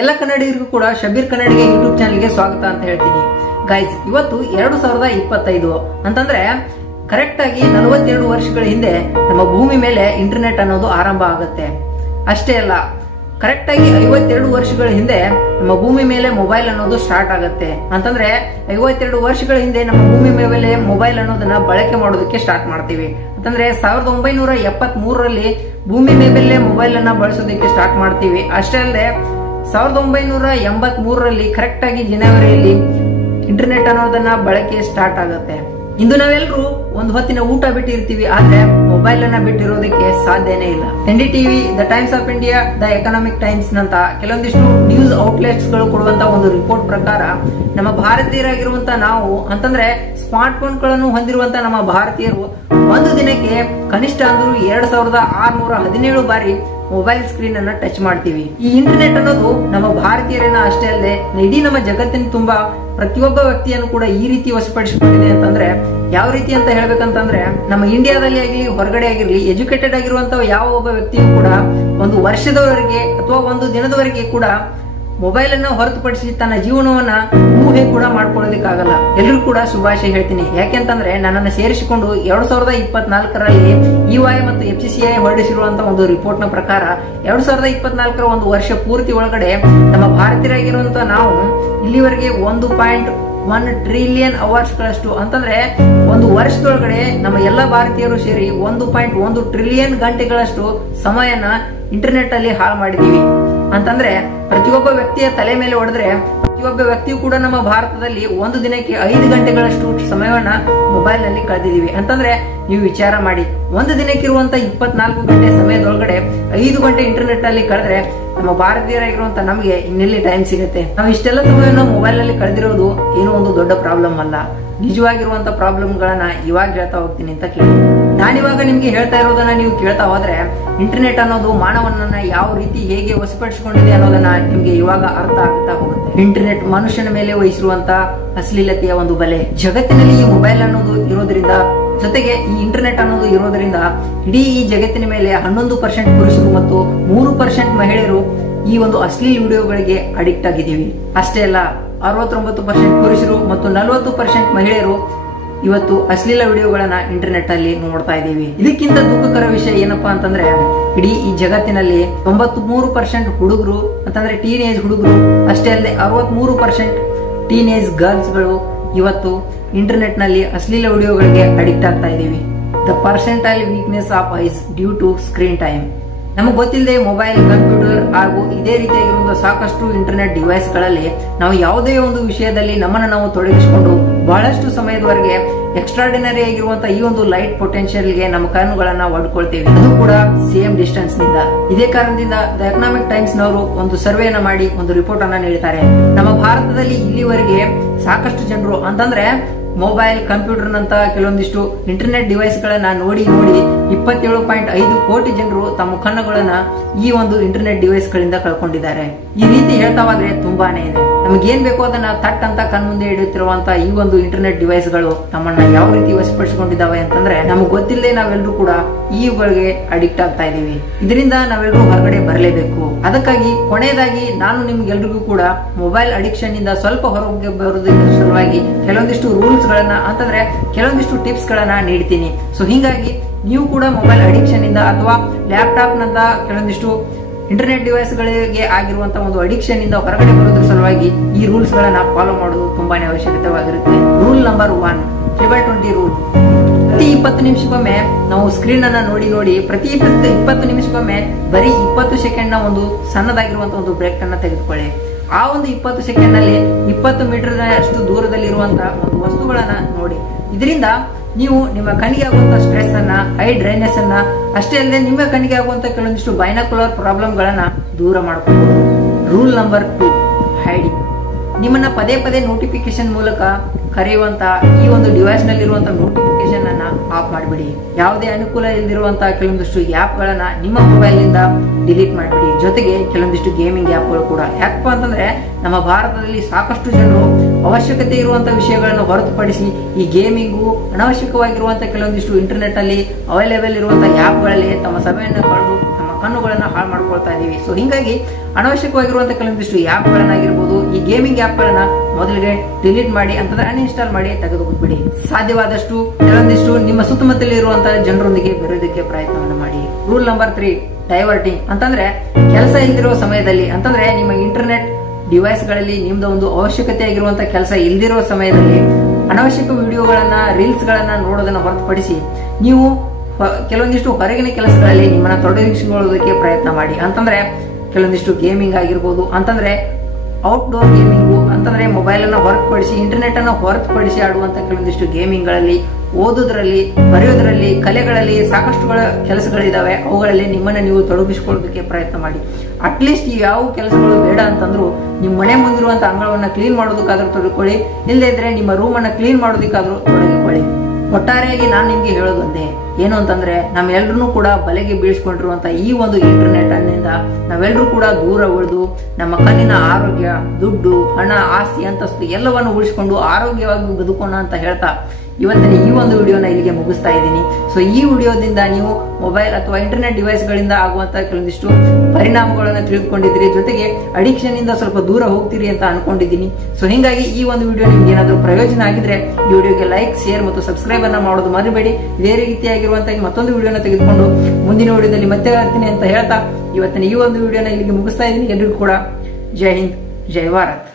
ಎಲ್ಲ ಕನ್ನಡಿಗರಿಗೂ ಕೂಡ ಶಬೀರ್ ಕನ್ನಡಿಗ ಯೂಟ್ಯೂಬ್ ಚಾನೆಲ್ಗೆ ಸ್ವಾಗತ ಅಂತ ಹೇಳ್ತೀನಿ. ಗೈಸ್, ಇವತ್ತು 2025 ಅಂತಂದ್ರೆ ಕರೆಕ್ಟ್ ಆಗಿ 42 ವರ್ಷಗಳ ಹಿಂದೆ ನಮ್ಮ ಭೂಮಿ ಮೇಲೆ ಇಂಟರ್ನೆಟ್ ಅನ್ನೋದು ಆರಂಭ ಆಗುತ್ತೆ. ಅಷ್ಟೇ ಅಲ್ಲ, ಕರೆಕ್ಟ್ ಆಗಿ 52 ವರ್ಷಗಳ ಹಿಂದೆ ನಮ್ಮ ಭೂಮಿ ಮೇಲೆ ಮೊಬೈಲ್ ಅನ್ನೋದು ಸ್ಟಾರ್ಟ್ ಆಗುತ್ತೆ. ಅಂತಂದ್ರೆ 52 ವರ್ಷಗಳ ಹಿಂದೆ ನಮ್ಮ ಭೂಮಿ ಮೇಲೆ ಮೊಬೈಲ್ ಅನ್ನೋದನ್ನ ಬಳಕೆ ಮಾಡೋದಕ್ಕೆ ಸ್ಟಾರ್ಟ್ ಮಾಡ್ತೀವಿ. ಅಂತಂದ್ರೆ 1973ರಲ್ಲಿ ಭೂಮಿ ಮೇಲೆ ಮೊಬೈಲ್ ಅನ್ನ ಬಳಸೋದಕ್ಕೆ ಸ್ಟಾರ್ಟ್ ಮಾಡ್ತೀವಿ. ಅಷ್ಟೇ ಅಲ್ಲದೆ 1983ರಲ್ಲಿ ಕರೆಕ್ಟ್ ಆಗಿ ಜನವರಿಯಲ್ಲಿ ಇಂಟರ್ನೆಟ್ ಅನ್ನೋದನ್ನ ಬಳಕೆ ಸ್ಟಾರ್ಟ್ ಆಗುತ್ತೆ. ಇಂದು ನಾವೆಲ್ಲರೂ ಒಂದು ಹೊತ್ತಿನ ಊಟ ಬಿಟ್ಟಿರ್ತೀವಿ, ಆದ್ರೆ ಮೊಬೈಲ್ ಅನ್ನ ಬಿಟ್ಟಿರೋದಕ್ಕೆ ಸಾಧ್ಯನೇ ಇಲ್ಲ. NDTV, the times of India, the economic times ನಂತ ಕೆಲವೊಂದಿಷ್ಟು ನ್ಯೂಸ್ ಔಟ್ಲೆಟ್ಸ್ ಗಳು ಕೊಡುವಂತ ಒಂದು ರಿಪೋರ್ಟ್ ಪ್ರಕಾರ ನಮ್ಮ ಭಾರತೀಯರಾಗಿರುವಂತ ನಾವು ಅಂತಂದ್ರೆ ಸ್ಮಾರ್ಟ್ ಫೋನ್ ಗಳನ್ನು ಹೊಂದಿರುವಂತ ನಮ್ಮ ಭಾರತೀಯರು ಒಂದು ದಿನಕ್ಕೆ ಕನಿಷ್ಠ ಅಂದ್ರೂ 2617 ಬಾರಿ ಮೊಬೈಲ್ ಸ್ಕ್ರೀನ್ ಅನ್ನ ಟಚ್ ಮಾಡ್ತೀವಿ. ಈ ಇಂಟರ್ನೆಟ್ ಅನ್ನೋದು ನಮ್ಮ ಭಾರತೀಯರನ್ನ ಅಷ್ಟೇ ಅಲ್ಲದೆ ಇಡೀ ನಮ್ಮ ಜಗತ್ತಿನ ತುಂಬಾ ಪ್ರತಿಯೊಬ್ಬ ವ್ಯಕ್ತಿಯನ್ನು ಕೂಡ ಈ ರೀತಿ ವಶಪಡಿಸಿಕೊಂಡಿದೆ. ಅಂತಂದ್ರೆ ಯಾವ ರೀತಿ ಅಂತ ಹೇಳ್ಬೇಕಂತಂದ್ರೆ, ನಮ್ಮ ಇಂಡಿಯಾದಲ್ಲಿ ಆಗಲಿ ಹೊರಗಡೆ ಆಗಿರ್ಲಿ ಎಜುಕೇಟೆಡ್ ಆಗಿರುವಂತ ಯಾವ ಒಬ್ಬ ವ್ಯಕ್ತಿಯು ಕೂಡ ಒಂದು ವರ್ಷದವರೆಗೆ ಅಥವಾ ಒಂದು ದಿನದವರೆಗೆ ಕೂಡ ಮೊಬೈಲ್ ಅನ್ನ ಹೊರತುಪಡಿಸಿ ತನ್ನ ಜೀವನವನ್ನ ಊಹೆ ಕೂಡ ಮಾಡ್ಕೊಳ್ಳೋದಕ್ಕಾಗಲ್ಲ. ಎಲ್ರಿಗೂ ಕೂಡ ಶುಭಾಶಯ ಹೇಳ್ತೀನಿ. ಯಾಕೆಂತಂದ್ರೆ ನನ್ನನ್ನು ಸೇರಿಸಿಕೊಂಡು 2024ರಲ್ಲಿ EY ಮತ್ತು FCCI ಹೊರಡಿಸಿರುವಂತಹ ಒಂದು ರಿಪೋರ್ಟ್ ನ ಪ್ರಕಾರ 2024ರ ಒಂದು ವರ್ಷ ಪೂರ್ತಿ ಒಳಗಡೆ ನಮ್ಮ ಭಾರತೀಯರಾಗಿರುವಂತಹ ನಾವು ಇಲ್ಲಿವರೆಗೆ 1.1 ಟ್ರಿಲಿಯನ್ ಅವರ್ಸ್ ಗಳಷ್ಟು, ಅಂತಂದ್ರೆ ಒಂದು ವರ್ಷದೊಳಗಡೆ ನಮ್ಮ ಎಲ್ಲ ಭಾರತೀಯರು ಸೇರಿ 1.1 ಟ್ರಿಲಿಯನ್ ಗಂಟೆಗಳಷ್ಟು ಸಮಯನ ಇಂಟರ್ನೆಟ್ ಅಲ್ಲಿ ಹಾಳು ಮಾಡಿದೀವಿ. ಅಂತಂದ್ರೆ ಪ್ರತಿಯೊಬ್ಬ ವ್ಯಕ್ತಿಯ ತಲೆ ಮೇಲೆ ಹೊಡೆದ್ರೆ ಪ್ರತಿಯೊಬ್ಬ ವ್ಯಕ್ತಿಯು ಕೂಡ ನಮ್ಮ ಭಾರತದಲ್ಲಿ ಒಂದು ದಿನಕ್ಕೆ 5 ಗಂಟೆಗಳಷ್ಟು ಸಮಯವನ್ನ ಮೊಬೈಲ್ ನಲ್ಲಿ ಕಳೆದಿದೀವಿ. ಅಂತಂದ್ರೆ ನೀವು ವಿಚಾರ ಮಾಡಿ, ಒಂದು ದಿನಕ್ಕಿರುವಂತ 24 ಗಂಟೆ ಸಮಯದೊಳಗಡೆ 5 ಗಂಟೆ ಇಂಟರ್ನೆಟ್ ಅಲ್ಲಿ ಕಳೆದ್ರೆ ನಮ್ಮ ಭಾರತೀಯರಾಗಿರುವಂತ ನಮಗೆ ಇನ್ನೆಲ್ಲಿ ಟೈಮ್ ಸಿಗುತ್ತೆ? ನಾವು ಇಷ್ಟೆಲ್ಲ ಸಮಯವನ್ನು ಮೊಬೈಲ್ ನಲ್ಲಿ ಕಳೆದಿರೋದು ಏನೋ ಒಂದು ದೊಡ್ಡ ಪ್ರಾಬ್ಲಮ್ ಅಲ್ಲ. ನಿಜವಾಗಿರುವಂತ ಪ್ರಾಬ್ಲಮ್ ಗಳನ್ನ ಇವಾಗ ಹೇಳ್ತಾ ಹೋಗ್ತೀನಿ ಅಂತ ಕೇಳಿ. ನಾನಿವಾಗ ನಿಮ್ಗೆ ಹೇಳ್ತಾ ಇರೋದನ್ನ ನೀವು ಕೇಳ್ತಾ ಹೋದ್ರೆ ಇಂಟರ್ನೆಟ್ ಅನ್ನೋದು ಮಾನವನನ್ನ ಯಾವ ರೀತಿ ಹೇಗೆ ವಶಪಡಿಸಿಕೊಂಡಿದೆ ಅನ್ನೋದನ್ನ ನಿಮ್ಗೆ ಇವಾಗ ಅರ್ಥ ಆಗ್ತಾ ಹೋಗುತ್ತೆ. ಇಂಟರ್ನೆಟ್ ಮನುಷ್ಯನ ಮೇಲೆ ವಹಿಸಿರುವಂತ ಅಶ್ಲೀಲತೆಯ ಒಂದು ಬಲೆ. ಜಗತ್ತಿನಲ್ಲಿ ಈ ಮೊಬೈಲ್ ಅನ್ನೋದು ಇರೋದ್ರಿಂದ, ಜೊತೆಗೆ ಈ ಇಂಟರ್ನೆಟ್ ಅನ್ನೋದು ಇರೋದ್ರಿಂದ ಇಡೀ ಈ ಜಗತ್ತಿನ ಮೇಲೆ 11% ಪುರುಷರು ಮತ್ತು 3% ಮಹಿಳೆಯರು ಈ ಒಂದು ಅಶ್ಲೀಲ ವಿಡಿಯೋಗಳಿಗೆ ಅಡಿಕ್ಟ್ ಆಗಿದ್ದೀವಿ. ಅಷ್ಟೇ ಅಲ್ಲ, 69% ಪುರುಷರು ಮತ್ತು 40% ಮಹಿಳೆಯರು ಇವತ್ತು ಅಶ್ಲೀಲ ವಿಡಿಯೋಗಳನ್ನ ಇಂಟರ್ನೆಟ್ ಅಲ್ಲಿ ನೋಡ್ತಾ ಇದ್ದೀವಿ. ಇದಕ್ಕಿಂತ ದುಃಖಕರ ವಿಷಯ ಏನಪ್ಪಾ ಅಂತಂದ್ರೆ, ಇಡೀ ಈ ಜಗತ್ತಿನಲ್ಲಿ 93% ಹುಡುಗರು ಅಂತಂದ್ರೆ ಟೀನೇಜ್ ಹುಡುಗರು, ಅಷ್ಟೇ ಅಲ್ಲದೆ 63% ಟೀನೇಜ್ ಗರ್ಲ್ಸ್ ಗಳು ಇವತ್ತು ಇಂಟರ್ನೆಟ್ ನಲ್ಲಿ ಅಶ್ಲೀಲ ವಿಡಿಯೋಗಳಿಗೆ ಅಡಿಕ್ಟ್ ಆಗ್ತಾ ಇದ್ದೀವಿ. The percentile weakness of eyes due to screen time. ನಮಗೆ ಗೊತ್ತಿಲ್ಲದೆ ಮೊಬೈಲ್, ಕಂಪ್ಯೂಟರ್ ಹಾಗೂ ಇದೇ ರೀತಿಯಾಗಿರುವ ಸಾಕಷ್ಟು ಇಂಟರ್ನೆಟ್ ಡಿವೈಸ್ ಗಳಲ್ಲಿ ನಾವು ಯಾವುದೇ ಒಂದು ವಿಷಯದಲ್ಲಿ ನಮ್ಮನ್ನು ನಾವು ತೊಡಗಿಸಿಕೊಂಡು ಬಹಳಷ್ಟು ಸಮಯದವರೆಗೆ ಎಕ್ಸ್ಟ್ರಾರ್ಡಿನರಿ ಆಗಿರುವಂತಹ ಈ ಒಂದು ಲೈಟ್ ಪೊಟೆನ್ಶಿಯಲ್ ಗೆ ನಮ್ಮ ಕಣ್ಣುಗಳನ್ನ ಒಡ್ಕೊಳ್ತೇವೆ. ಅದು ಕೂಡ ಸೇಮ್ ಡಿಸ್ಟೆನ್ಸ್ ನಿಂದ. ಇದೇ ಕಾರಣದಿಂದ ದ ಎಕನಾಮಿಕ್ ಟೈಮ್ಸ್ ನವರು ಒಂದು ಸರ್ವೆಯನ್ನ ಮಾಡಿ ಒಂದು ರಿಪೋರ್ಟ್ ಅನ್ನ ನೀಡುತ್ತಾರೆ. ನಮ್ಮ ಭಾರತದಲ್ಲಿ ಇಲ್ಲಿವರೆಗೆ ಸಾಕಷ್ಟು ಜನರು ಅಂತಂದ್ರೆ ಮೊಬೈಲ್, ಕಂಪ್ಯೂಟರ್ ನಂತ ಕೆಲವೊಂದಿಷ್ಟು ಇಂಟರ್ನೆಟ್ ಡಿವೈಸ್ ಗಳನ್ನ ನೋಡಿ 27.5 ಕೋಟಿ ಜನರು ತಮ್ಮ ಕಣ್ಣುಗಳನ್ನ ಈ ಒಂದು ಇಂಟರ್ನೆಟ್ ಡಿವೈಸ್ ಗಳಿಂದ ಕಳ್ಕೊಂಡಿದ್ದಾರೆ. ಈ ರೀತಿ ಹೇಳ್ತಾ ಹೋದ್ರೆ ತುಂಬಾನೇ ಇದೆ. ನಮಗೇನ್ ಬೇಕೋ ಅದನ್ನ ತಟ್ ಅಂತ ಕಣ್ಮುಂದೆ ಇಡುತ್ತಿರುವಂತ ಈ ಒಂದು ಇಂಟರ್ನೆಟ್ ಡಿವೈಸ್ ಗಳು ನಮ್ಮನ್ನ ಯಾವ ರೀತಿ ವಶಪಡಿಸಿಕೊಂಡಿದ್ದಾವೆ ಅಂತಂದ್ರೆ ನಮಗ್ ಗೊತ್ತಿಲ್ಲದೆ ನಾವೆಲ್ಲರೂ ಕೂಡ ಇವುಗಳಿಗೆ ಅಡಿಕ್ಟ್ ಆಗ್ತಾ ಇದೀವಿ. ಇದರಿಂದ ನಾವೆಲ್ಲರೂ ಹೊರಗಡೆ ಬರಲೇಬೇಕು. ಅದಕ್ಕಾಗಿ ಕೊನೆಯದಾಗಿ ನಾನು ನಿಮ್ಗೆಲ್ರಿಗೂ ಕೂಡ ಮೊಬೈಲ್ ಅಡಿಕ್ಷನ್ ಇಂದ ಸ್ವಲ್ಪ ಹೊರಗೆ ಬರೋದಕ್ಕೆ ಸಲುವಾಗಿ ಕೆಲವೊಂದಿಷ್ಟು ರೂಲ್ಸ್ ಗಳನ್ನ ಅಂತಂದ್ರೆ ಕೆಲವೊಂದಿಷ್ಟು ಟಿಪ್ಸ್ ಗಳನ್ನ ನೀಡ್ತೀನಿ. ಸೊ ಹೀಗಾಗಿ ನೀವು ಕೂಡ ಮೊಬೈಲ್ ಅಡಿಕ್ಷನ್ ಇಂದ ಅಥವಾ ಲ್ಯಾಪ್ಟಾಪ್ ನಂತ ಕೆಲವೊಂದಿಷ್ಟು ಇಂಟರ್ನೆಟ್ ಡಿವೈಸ್ ಗಳಿಗೆ ಆಗಿರುವಂತಹ ಒಂದು ಅಡಿಕ್ಷನ್ ಇಂದ ಹೊರಗಡೆ ಬರೋದ್ರ ಸಲುವಾಗಿ ಈ ರೂಲ್ಸ್ ಗಳನ್ನ ಫಾಲೋ ಮಾಡೋದು ತುಂಬಾನೇ ಅವಶ್ಯಕತೆವಾಗಿರುತ್ತೆ. Rule number 1, 20 rule. ಪ್ರತಿ 20 ನಿಮಿಷಕ್ಕೊಮ್ಮೆ ನಾವು ಸ್ಕ್ರೀನ್ ಅನ್ನ ನೋಡಿ ಪ್ರತಿ 20 ನಿಮಿಷಕ್ಕೊಮ್ಮೆ ಬರೀ 20 ಸೆಕೆಂಡ್ ನ ಒಂದು ಸಣ್ಣದಾಗಿರುವಂತಹ ಒಂದು ಬ್ರೇಕ್ ಅನ್ನ ತೆಗೆದುಕೊಳ್ಳಿ. ಆ ಒಂದು 20 ಸೆಕೆಂಡ್ ನಲ್ಲಿ 20 ಮೀಟರ್ ಅಷ್ಟು ದೂರದಲ್ಲಿ ಇರುವಂತಹ ಒಂದು ವಸ್ತುಗಳನ್ನ ನೋಡಿ. ಇದರಿಂದ ನೀವು ನಿಮ್ಮ ಕಣ್ಣಿಗೆ ಆಗುವಂತ ಸ್ಟ್ರೆಸ್ ಅನ್ನ, ಐ ಡ್ರೈನೆಸ್ ಅನ್ನ, ಅಷ್ಟೇ ಅಲ್ಲದೆ ನಿಮ್ಮ ಕಣ್ಣಿಗೆ ಆಗುವಂತ ಕೆಲವೊಂದಿಷ್ಟು ಬೈನಾಕ್ಯುಲರ್ ಪ್ರಾಬ್ಲಮ್ ಗಳನ್ನ ದೂರ ಮಾಡಬಹುದು. Rule number 2, hiding. ನಿಮ್ಮನ್ನ ಪದೇ ಪದೇ ನೋಟಿಫಿಕೇಶನ್ ಮೂಲಕ ಕರೆಯುವಂತ ಈ ಒಂದು ಡಿವೈಸ್ ನಲ್ಲಿರುವಂತಹ ನೋಟಿಫಿಕೇಶನ್ ಅನ್ನ ಆಫ್ ಮಾಡಿಬಿಡಿ. ಯಾವುದೇ ಅನುಕೂಲ ಇಲ್ಲದಿರುವಂತಹ ಕೆಲವೊಂದಿಷ್ಟು ಆಪ್ ಗಳನ್ನ ನಿಮ್ಮ ಮೊಬೈಲ್ ನಿಂದ ಡಿಲೀಟ್ ಮಾಡಿಬಿಡಿ. ಜೊತೆಗೆ ಕೆಲವೊಂದಿಷ್ಟು ಗೇಮಿಂಗ್ ಆಪ್ ಗಳು ಕೂಡ. ಯಾಕಪ್ಪ ಅಂತಂದ್ರೆ ನಮ್ಮ ಭಾರತದಲ್ಲಿ ಸಾಕಷ್ಟು ಜನರು ಅವಶ್ಯಕತೆ ಇರುವಂತಹ ವಿಷಯಗಳನ್ನು ಹೊರತುಪಡಿಸಿ ಈ ಗೇಮಿಂಗು, ಅನವಶ್ಯಕವಾಗಿರುವಂತಹ ಕೆಲವೊಂದಿಷ್ಟು ಇಂಟರ್ನೆಟ್ ಅಲ್ಲಿ ಅವೈಲೇಬಲ್ ಇರುವಂತಹ ಆಪ್ ಗಳಲ್ಲಿ ತಮ್ಮ ಸಮಯವನ್ನು ಕಳೆದು ತಮ್ಮ ಕಣ್ಣುಗಳನ್ನ ಹಾಳು ಮಾಡ್ಕೊಳ್ತಾ ಇದೀವಿ. ಸೊ ಹಿಂಗಾಗಿ ಅನವಶ್ಯಕವಾಗಿರುವಂತಹ ಕೆಲವೊಂದಿಷ್ಟು ಆ್ಯಪ್ಗಳನ್ನಾಗಿರ್ಬೋದು, ಈ ಗೇಮಿಂಗ್ ಆ್ಯಪ್ಗಳನ್ನ ಮೊದಲಿಗೆ ಡಿಲೀಟ್ ಮಾಡಿ ಅಂತಂದ್ರೆ ಅನ್ಇನ್ಸ್ಟಾಲ್ ಮಾಡಿ ತೆಗೆದುಬಿಡಿ. ಸಾಧ್ಯವಾದಷ್ಟು ಕೆಲವೊಂದಿಷ್ಟು ನಿಮ್ಮ ಸುತ್ತಮುತ್ತಲ ಇರುವಂತಹ ಜನರೊಂದಿಗೆ ಬೆರೆಯೋದಕ್ಕೆ ಪ್ರಯತ್ನವನ್ನು ಮಾಡಿ. ರೂಲ್ ನಂಬರ್ 3, ಡೈವರ್ಟಿಂಗ್ ಅಂತಂದ್ರೆ ಕೆಲಸ ಇಲ್ದಿರೋ ಸಮಯದಲ್ಲಿ, ಅಂತಂದ್ರೆ ನಿಮ್ಮ ಇಂಟರ್ನೆಟ್ ಡಿವೈಸ್ ಗಳಲ್ಲಿ ನಿಮ್ದು ಒಂದು ಅವಶ್ಯಕತೆ ಆಗಿರುವಂತಹ ಕೆಲಸ ಇಲ್ದಿರೋ ಸಮಯದಲ್ಲಿ ಅನವಶ್ಯಕ ವಿಡಿಯೋಗಳನ್ನ, ರೀಲ್ಸ್ ಗಳನ್ನ ನೋಡೋದನ್ನ ಹೊರತುಪಡಿಸಿ ನೀವು ಕೆಲವೊಂದಿಷ್ಟು ಹೊರಗಿನ ಕೆಲಸಗಳಲ್ಲಿ ನಿಮ್ಮನ್ನ ತೊಡಗಿಸಿಕೊಳ್ಳೋದಕ್ಕೆ ಪ್ರಯತ್ನ ಮಾಡಿ. ಅಂತಂದ್ರೆ ಕೆಲವೊಂದಿಷ್ಟು ಗೇಮಿಂಗ್ ಆಗಿರ್ಬೋದು, ಅಂತಂದ್ರೆ ಔಟ್ಡೋರ್ ಗೇಮಿಂಗು, ಅಂತಂದ್ರೆ ಮೊಬೈಲ್ ಅನ್ನ ಹೊರತುಪಡಿಸಿ, ಇಂಟರ್ನೆಟ್ ಅನ್ನ ಹೊರತುಪಡಿಸಿ ಆಡುವಂತ ಕೆಲವೊಂದಿಷ್ಟು ಗೇಮಿಂಗ್ ಗಳಲ್ಲಿ, ಓದೋದ್ರಲ್ಲಿ, ಬರೆಯೋದ್ರಲ್ಲಿ, ಕಲೆಗಳಲ್ಲಿ ಸಾಕಷ್ಟು ಕೆಲಸಗಳಿದಾವೆ. ಅವುಗಳಲ್ಲಿ ನಿಮ್ಮನ್ನ ನೀವು ತೊಡಗಿಸಿಕೊಳ್ಳೋದಕ್ಕೆ ಪ್ರಯತ್ನ ಮಾಡಿ. ಅಟ್ಲೀಸ್ಟ್ ಯಾವ ಕೆಲಸಗಳು ಬೇಡ ಅಂತಂದ್ರು ನಿಮ್ಮ ಮನೆ ಮುಂದಿರುವಂತ ಅಂಗಳವನ್ನ ಕ್ಲೀನ್ ಮಾಡೋದಕ್ಕಾದ್ರೂ ತೊಡಗಿಕೊಳ್ಳಿ, ಇಲ್ಲದೇ ಇದ್ರೆ ನಿಮ್ಮ ರೂಮ್ ಅನ್ನ ಕ್ಲೀನ್ ಮಾಡೋದಕ್ಕಾದ್ರೂ ತೊಡಗಿಕೊಳ್ಳಿ. ಒಟ್ಟಾರೆಯಾಗಿ ನಾನು ನಿಮ್ಗೆ ಹೇಳೋದು ಒಂದೇ, ಏನು ಅಂತಂದ್ರೆ ನಮ್ಮೆಲ್ಲರೂ ಕೂಡ ಬಲೆಗೆ ಬೀಳಿಸ್ಕೊಂಡಿರುವಂತ ಈ ಒಂದು ಇಂಟರ್ನೆಟ್ ಅನ್ನಿಂದ ನಾವೆಲ್ಲರೂ ಕೂಡ ದೂರ ಉಳಿದು ನಮ್ಮ ಕಣ್ಣಿನ ಆರೋಗ್ಯ, ದುಡ್ಡು, ಹಣ, ಆಸ್ತಿ, ಅಂತಸ್ತು ಎಲ್ಲವನ್ನು ಉಳಿಸಿಕೊಂಡು ಆರೋಗ್ಯವಾಗಿ ಬದುಕೋಣ ಅಂತ ಹೇಳ್ತಾ ಇವತ್ತಿನ ಈ ಒಂದು ವಿಡಿಯೋನ ಇಲ್ಲಿಗೆ ಮುಗಿಸ್ತಾ ಇದ್ದೀನಿ. ಸೊ ಈ ವಿಡಿಯೋದಿಂದ ನೀವು ಮೊಬೈಲ್ ಅಥವಾ ಇಂಟರ್ನೆಟ್ ಡಿವೈಸ್ ಗಳಿಂದ ಆಗುವಂತಹ ಕೆಲವೊಂದಿಷ್ಟು ಪರಿಣಾಮಗಳನ್ನ ತಿಳಿದುಕೊಂಡಿದ್ದೀರಿ, ಜೊತೆಗೆ ಅಡಿಕ್ಷನ್ ಇಂದ ಸ್ವಲ್ಪ ದೂರ ಹೋಗ್ತೀರಿ ಅಂತ ಅನ್ಕೊಂಡಿದ್ದೀನಿ. ಸೊ ಹಿಂಗಾಗಿ ಈ ಒಂದು ವಿಡಿಯೋ ನಿಮ್ಗೆ ಏನಾದರೂ ಪ್ರಯೋಜನ ಆಗಿದ್ರೆ ಈ ವಿಡಿಯೋಗೆ ಲೈಕ್, ಶೇರ್ ಮತ್ತು ಸಬ್ಸ್ಕ್ರೈಬ್ ಅನ್ನ ಮಾಡೋದು ಮರಿಬೇಡಿ. ಇದೇ ರೀತಿಯಾಗಿರುವಂತಹ ಮತ್ತೊಂದು ವಿಡಿಯೋನ ತೆಗೆದುಕೊಂಡು ಮುಂದಿನ ವಿಡಿಯೋದಲ್ಲಿ ಮತ್ತೆ ಬರ್ತೀನಿ ಅಂತ ಹೇಳ್ತಾ ಇವತ್ತಿನ ಈ ಒಂದು ವಿಡಿಯೋನ ಇಲ್ಲಿಗೆ ಮುಗಿಸ್ತಾ ಇದ್ದೀನಿ. ಎಲ್ರಿಗೂ ಕೂಡ ಜೈ ಹಿಂದ್, ಜೈ ಭಾರತ್.